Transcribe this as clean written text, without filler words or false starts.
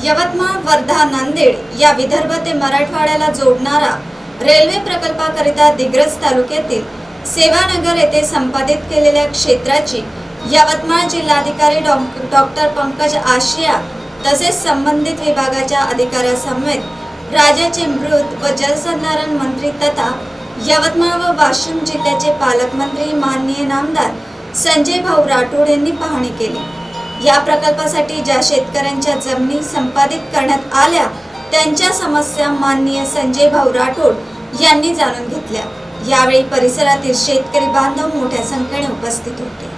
यवतमाळ, वर्धा, नांदेड या विदर्भ ते मराठवाड्याला जोडणारा रेल्वे प्रकल्पाकरिता दिग्रस तालुक्यातील सेवानगर येथे संपादित केलेल्या क्षेत्राची यवतमाळ जिल्हाधिकारी डॉक्टर पंकज आशिया तसेच संबंधित विभागाच्या अधिकाऱ्यांसमवेत राज्याचे मृत व जलसंधारण मंत्री तथा यवतमाळ व वाशिम जिल्ह्याचे पालकमंत्री माननीय नामदार संजय भाऊ राठोड यांनी पाहणी केली। या प्रकल्पासाठी ज्या शेतकऱ्यांच्या जमिनी संपादित करण्यात आल्या त्यांच्या समस्या माननीय संजय भाऊ राठोड यांनी जाणून घेतल्या। यावेळी परिसरातील शेतकरी बांधव मोठ्या संख्येने उपस्थित होते।